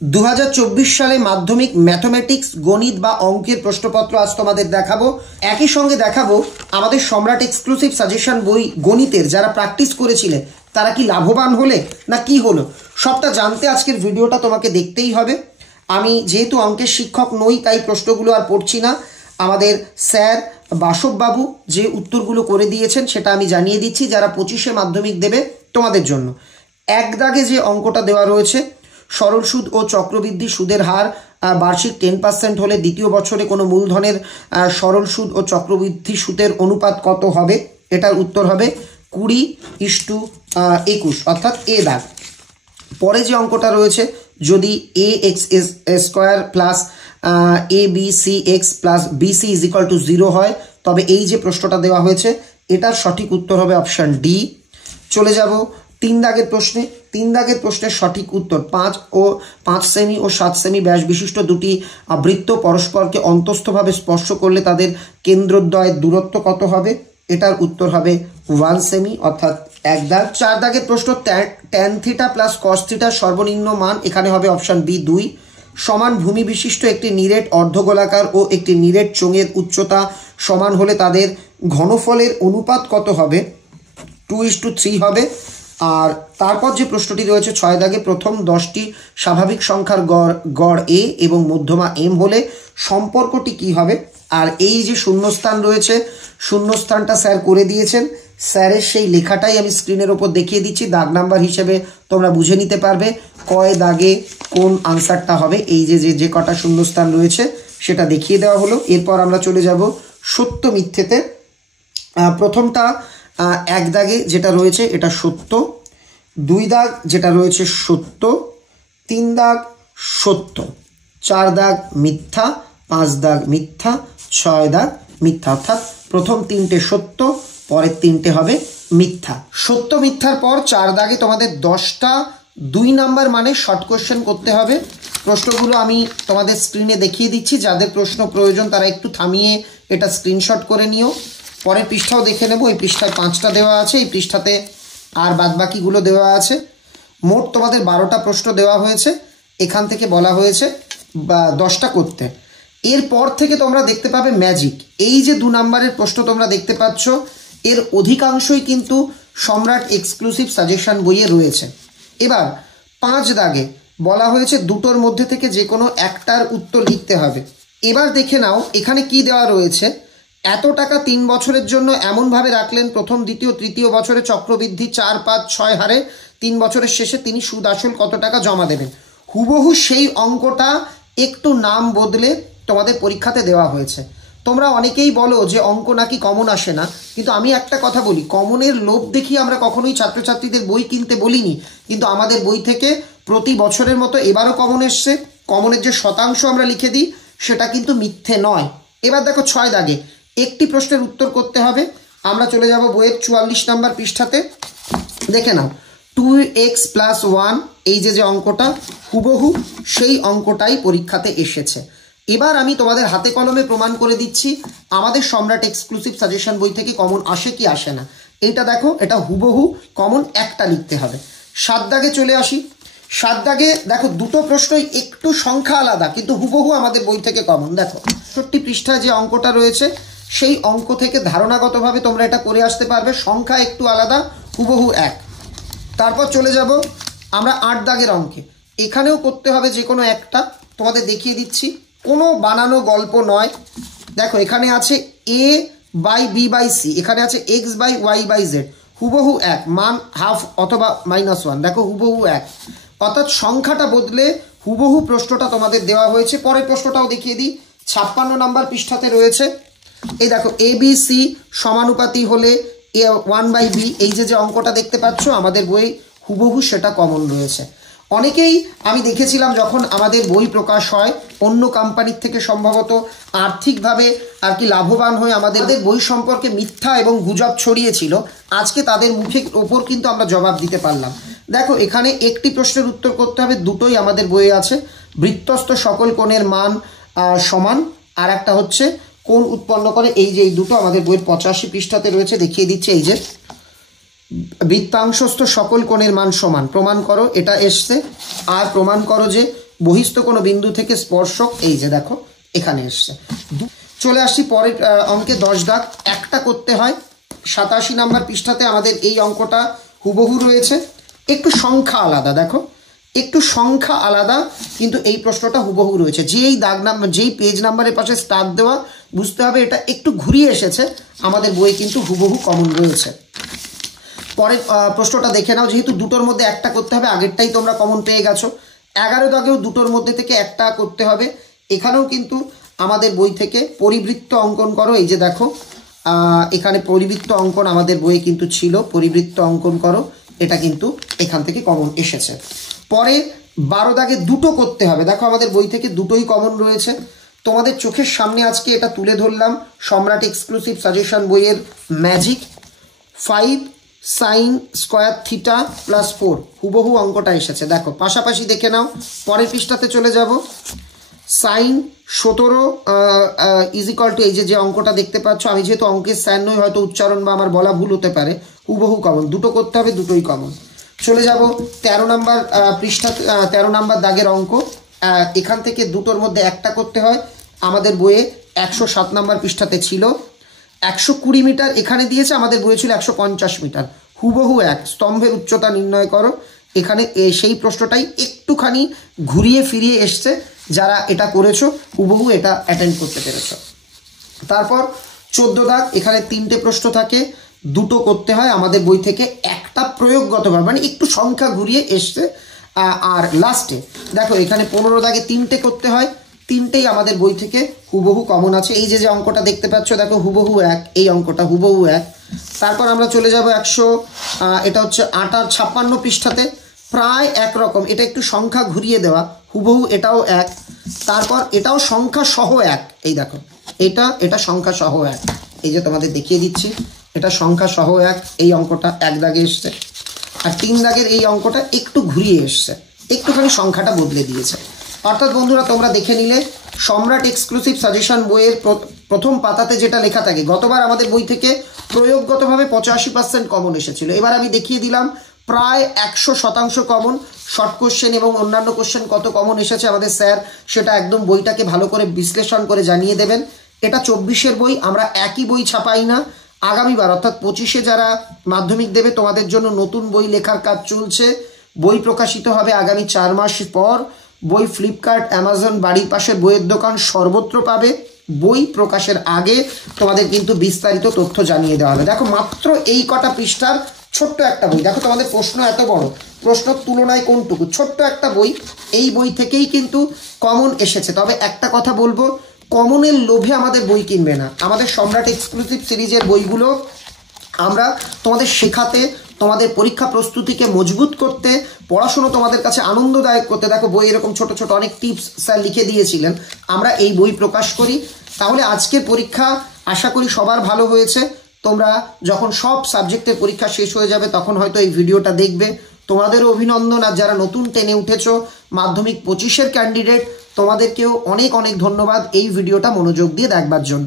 2024 সালে মাধ্যমিক ম্যাথমেটিক্স গণিত বা অঙ্কের প্রশ্নপত্র আজ তোমাদের দেখাবো। একই সঙ্গে দেখাবো আমাদের সম্রাট এক্সক্লুসিভ সাজেশন বই গণিতের যারা প্র্যাকটিস করেছিলেন তারা কি লাভবান হলে না কি হলো, সবটা জানতে আজকের ভিডিওটা তোমাকে দেখতেই হবে। আমি যেহেতু অঙ্কের শিক্ষক নই তাই প্রশ্নগুলো আর পড়ছি না। আমাদের স্যার বাসববাবু যে উত্তরগুলো করে দিয়েছেন সেটা আমি জানিয়ে দিচ্ছি যারা 25-এ মাধ্যমিক দেবে তোমাদের জন্য। এক দাগে যে অঙ্কটা দেওয়া রয়েছে, সরল সুদ ও চক্রবৃদ্ধি সুদের হার বার্ষিক 10% হলে দ্বিতীয় বছরে কোনো মূলধনের সরল সুদ ও চক্রবৃদ্ধি সুদের অনুপাত কত হবে? এটার উত্তর হবে 20:21, অর্থাৎ এ দাগ। পরে যে অঙ্কটা রয়েছে, যদি a x square plus a b c x plus bc is equal to 0 হয় তবে এই যে প্রশ্নটা দেওয়া হয়েছে এটার সঠিক উত্তর হবে অপশান ডি। চলে যাব 3 দাগের প্রশ্নে। 3 দাগের প্রশ্নের সঠিক উত্তর 5 সেমি ও 7 সেমি ব্যাস বিশিষ্ট দুটি বৃত্ত পরস্পরকে অন্তস্থভাবে স্পর্শ করলে তাদের কেন্দ্রদ্বয়ের দূরত্ব কত হবে? এটার উত্তর হবে 1 সেমি, অর্থাৎ 1 দাগ। 4 দাগের প্রশ্ন, ট্যান থিটা প্লাস কস থিটার সর্বনিম্ন মান এখানে হবে অপশান বি 2। সমান ভূমি বিশিষ্ট একটি নিরেট অর্ধগোলাকার ও একটি নিরেট চোঙের উচ্চতা সমান হলে তাদের ঘনফলের অনুপাত কত হবে? 2:3 হবে। আর তারপর যে প্রশ্নটি রয়েছে 6 দাগে, প্রথম 10টি স্বাভাবিক সংখ্যার গড় এ এবং মধ্যমা এম হলে সম্পর্কটি কি হবে? আর এই যে শূন্যস্থান রয়েছে, শূন্যস্থানটা স্যার করে দিয়েছেন, স্যারের সেই লেখাটাই আমি স্ক্রিনের ওপর দেখিয়ে দিচ্ছি, দাগ নাম্বার হিসেবে তোমরা বুঝে নিতে পারবে কয় দাগে কোন আনসারটা হবে। এই যে কটা শূন্যস্থান রয়েছে সেটা দেখিয়ে দেওয়া হলো। এরপর আমরা চলে যাব সত্য মিথ্যেতে। প্রথমটা 1 দাগে যেটা রয়েছে এটা সত্য, 2 দাগ যেটা রয়েছে সত্য, 3 দাগ সত্য, 4 দাগ মিথ্যা, 5 দাগ মিথ্যা, 6 দাগ মিথ্যা, অর্থাৎ প্রথম 3টে সত্য, পরের 3টে হবে মিথ্যা। সত্য মিথ্যার পর 4 দাগে তোমাদের 10টা 2 নাম্বার মানে শর্ট কোশ্চেন করতে হবে। প্রশ্নগুলো আমি তোমাদের স্ক্রিনে দেখিয়ে দিচ্ছি, যাদের প্রশ্ন প্রয়োজন তারা একটু থামিয়ে এটা স্ক্রিনশট করে নিও। পরের পৃষ্ঠাও দেখে নেব, এই পৃষ্ঠায় 5টা দেওয়া আছে, এই পৃষ্ঠাতে আর বাদবাকিগুলো দেওয়া আছে। মোট তোমাদের 12টা প্রশ্ন দেওয়া হয়েছে, এখান থেকে বলা হয়েছে 10টা করতে। এরপর থেকে তোমরা দেখতে পাবে ম্যাজিক। এই যে 2 নাম্বারের প্রশ্ন তোমরা দেখতে পাচ্ছ এর অধিকাংশই কিন্তু সম্রাট এক্সক্লুসিভ সাজেশন বইয়ে রয়েছে। এবার 5 দাগে বলা হয়েছে দুটোর মধ্যে থেকে যে কোনো একটার উত্তর লিখতে হবে। এবার দেখে নাও এখানে কি দেওয়া রয়েছে। এত টাকা 3 বছরের জন্য এমনভাবে রাখলেন প্রথম দ্বিতীয় তৃতীয় বছরে চক্রবৃদ্ধি 4, 5, 6 হারে 3 বছরের শেষে তিনি সুদ আসল কত টাকা জমা দেবেন। হুবহু সেই অঙ্কটা একটু নাম বদলে তোমাদের পরীক্ষাতে দেওয়া হয়েছে। তোমরা অনেকেই বলো যে অঙ্ক নাকি কমন আসে না, কিন্তু আমি একটা কথা বলি, কমনের লোভ দেখিয়ে আমরা কখনোই ছাত্রছাত্রীদের বই কিনতে বলিনি, কিন্তু আমাদের বই থেকে প্রতি বছরের মতো এবারও কমন এসছে। কমনের যে শতাংশ আমরা লিখে দিই সেটা কিন্তু মিথ্যে নয়। এবার দেখো 6 দাগে একটি প্রশ্নের উত্তর করতে হবে। আমরা চলে যাব বইয়ের 44 নাম্বার পৃষ্ঠাতে। দেখে নাও 2x + 1 এই যে অঙ্কটা হুবহু সেই অঙ্কটাই পরীক্ষাতে এসেছে। এবার আমি তোমাদের হাতে কলমে প্রমাণ করে দিচ্ছি আমাদের সম্রাট এক্সক্লুসিভ সাজেশন বই থেকে কমন আসে কি আসে না। এইটা দেখো, এটা হুবহু কমন একটা লিখতে হবে। 7 দাগে চলে আসি। 7 দাগে দেখো দুটো প্রশ্নই একটু সংখ্যা আলাদা কিন্তু হুবহু আমাদের বই থেকে কমন। দেখো 60 পৃষ্ঠায় যে অঙ্কটা রয়েছে সেই অঙ্ক থেকে ধারণাগতভাবে তোমরা এটা করে আসতে পারবে, সংখ্যা একটু আলাদা, হুবহু এক। তারপর চলে যাব আমরা 8 দাগের অঙ্কে। এখানেও করতে হবে যে কোনো একটা, তোমাদের দেখিয়ে দিচ্ছি, কোনো বানানো গল্প নয়। দেখো এখানে আছে a/b/c, এখানে আছে x/y/z, হুবহু এক, মান হাফ অথবা -1, দেখো হুবহু এক, অর্থাৎ সংখ্যাটা বদলে হুবহু প্রশ্নটা তোমাদের দেওয়া হয়েছে। পরের প্রশ্নটাও দেখিয়ে দিই, 56 নাম্বার পৃষ্ঠাতে রয়েছে। এই দেখো ABC সমানুপাতি হলে a1/b, এই যে অঙ্কটা দেখতে পাচ্ছ আমাদের বই হুবহু সেটা কমন রয়েছে। অনেকেই আমি দেখেছিলাম যখন আমাদের বই প্রকাশ হয় অন্য কোম্পানির থেকে সম্ভবত আর্থিকভাবে আর কি লাভবান হয়ে আমাদের বই সম্পর্কে মিথ্যা এবং গুজব ছড়িয়েছিল, আজকে তাদের মুখের ওপর কিন্তু আমরা জবাব দিতে পারলাম। দেখো এখানে একটি প্রশ্নের উত্তর করতে হবে, দুটোই আমাদের বইয়ে আছে। বৃত্তস্থ সকল কোণের মান সমান, আর একটা হচ্ছে কোণ উৎপন্ন করে, এই যে এই দুটো আমাদের বইয়ের 85 পৃষ্ঠাতে রয়েছে, দেখিয়ে দিচ্ছে। এই যে বৃত্তাংশস্থ সকল কোণের মান সমান, প্রমাণ করো, এটা এসছে। আর প্রমাণ করো যে বহিস্থ কোনো বিন্দু থেকে স্পর্শক, এই যে দেখো এখানে এসছে। চলে আসছি পরের অঙ্কে 10 দাগ। একটা করতে হয়। 87 নাম্বার পৃষ্ঠাতে আমাদের এই অঙ্কটা হুবহু রয়েছে, একটু সংখ্যা আলাদা, দেখো একটু সংখ্যা আলাদা, কিন্তু এই প্রশ্নটা হুবহু রয়েছে। যেই দাগ নাম্বার, যেই পেজ নাম্বারের পাশে স্টার দেওয়া, বুঝতে হবে এটা একটু ঘুরিয়ে এসেছে, আমাদের বইয়ে কিন্তু হুবহু কমন রয়েছে। পরের প্রশ্নটা দেখে নাও। যেহেতু দুটোর মধ্যে একটা করতে হবে, আগেরটাই তোমরা কমন পেয়ে গেছো। 11 দাগেও দুটোর মধ্যে থেকে একটা করতে হবে। এখানেও কিন্তু আমাদের বই থেকে পরিবৃত্ত অঙ্কন করো, এই যে দেখো এখানে পরিবৃত্ত অঙ্কন আমাদের বইয়ে কিন্তু ছিল, পরিবৃত্ত অঙ্কন করো, এটা কিন্তু এখান থেকে কমন এসেছে। পরে 12 দাগে দুটো করতে হবে, দেখো আমাদের বই থেকে দুটোই কমন রয়েছে। তোমাদের চোখের সামনে আজকে এটা তুলে ধরলাম, সম্রাট এক্সক্লুসিভ সাজেশন বইয়ের magic. 5 sin square theta plus 4 হুবহু অঙ্কটা এসেছে, দেখো পাশাপাশি দেখে নাও। পরের পৃষ্ঠাতে চলে যাব। সাইন 17 ইজিক্যাল টু, এই যে অঙ্কটা দেখতে পাচ্ছ, আমি যেহেতু অঙ্কের স্যার নই, হয়তো উচ্চারণ বা আমার বলা ভুল হতে পারে, হুবহু কমন। দুটো করতে হবে, দুটোই কমন। চলে যাব 13 নাম্বার পৃষ্ঠা, 13 নাম্বার দাগের অঙ্ক। এখান থেকে দুটোর মধ্যে একটা করতে হয়। আমাদের বইয়ে 107 নাম্বার পৃষ্ঠাতে ছিল। 120 মিটার এখানে দিয়েছে, আমাদের বইয়ে ছিল 150 মিটার, হুবহু এক। স্তম্ভের উচ্চতা নির্ণয় করো। এখানে সেই প্রশ্নটাই একটুখানি ঘুরিয়ে ফিরিয়ে এসছে, যারা এটা করেছো হুবহু এটা অ্যাটেন্ড করতে পেরেছো। তারপর 14 দাগ, এখানে 3টে প্রশ্ন থাকে, দুটো করতে হয়। আমাদের বই থেকে একটা প্রয়োগগতভাবে, মানে একটু সংখ্যা ঘুরিয়ে এসছে। আর লাস্টে দেখো এখানে 15 দাগে 3টে করতে হয়, 3টেই আমাদের বই থেকে হুবহু কমন আছে। এই যে অঙ্কটা দেখতে পাচ্ছ, দেখো হুবহু এক, এই অঙ্কটা হুবহু এক। তারপর আমরা চলে যাব 100, এটা হচ্ছে 56 পৃষ্ঠাতে, প্রায় একরকম, এটা একটু সংখ্যা ঘুরিয়ে দেওয়া, হুবহু এটাও এক। তারপর এটাও সংখ্যা সহ এক, এই দেখো এটা সংখ্যা সহ এক, এই যে তোমাদের দেখিয়ে দিচ্ছি, এটা সংখ্যা সহ এক। এই অঙ্কটা 1 দাগে এসছে। আর 3 দাগের এই অঙ্কটা একটু ঘুরিয়ে এসছে, একটুখানি সংখ্যাটা বদলে দিয়েছে। অর্থাৎ বন্ধুরা তোমরা দেখে নিলে, সম্রাট এক্সক্লুসিভ সাজেশন বইয়ের প্রথম পাতাতে যেটা লেখা থাকে, গতবার আমাদের বই থেকে প্রয়োগগতভাবে 85% কমন এসেছিল। এবার আমি দেখিয়ে দিলাম প্রায় 100% কমন। শর্ট কোশ্চেন এবং অন্যান্য কোশ্চেন কত কমন এসেছে আমাদের স্যার সেটা একদম বইটাকে ভালো করে বিশ্লেষণ করে জানিয়ে দেবেন। এটা 24-এর বই, আমরা একই বই ছাপাই না। আগামীবার অর্থাৎ 25-এ যারা মাধ্যমিক দেবে, তোমাদের জন্য নতুন বই লেখার কাজ চলছে। বই প্রকাশিত হবে আগামী 4 মাস পর। বই ফ্লিপকার্ট, অ্যামাজন, বাড়ির পাশের বইয়ের দোকান সর্বত্র পাবে। বই প্রকাশের আগে তোমাদের কিন্তু বিস্তারিত তথ্য জানিয়ে দেওয়া হবে। দেখো মাত্র এই কটা পৃষ্ঠার ছোট্ট একটা বই, দেখো তোমাদের প্রশ্ন এত বড়, প্রশ্নের তুলনায় কোনটুকু, ছোট্ট একটা বই। এই বই থেকেই কিন্তু কমন এসেছে। তবে একটা কথা বলবো, কমনের লোভে আমাদের বই কিনবে না। আমাদের সম্রাট এক্সক্লুসিভ সিরিজের বইগুলো আমরা তোমাদের শেখাতে, তোমাদের পরীক্ষা প্রস্তুতিকে মজবুত করতে, পড়াশুনো তোমাদের কাছে আনন্দদায়ক করতে, দেখো বই এরকম ছোট ছোট অনেক টিপস স্যার লিখে দিয়েছিলেন, আমরা এই বই প্রকাশ করি। তাহলে আজকের পরীক্ষা আশা করি সবার ভালো হয়েছে। তোমরা যখন সব সাবজেক্টের পরীক্ষা শেষ হয়ে যাবে, তখন হয়তো এই ভিডিওটা দেখবে। তোমাদেরও অভিনন্দন। আর যারা নতুন টেনে উঠেছো, মাধ্যমিক 25-এর ক্যান্ডিডেট, তোমাদেরকেও অনেক অনেক ধন্যবাদ এই ভিডিওটা মনোযোগ দিয়ে দেখবার জন্য।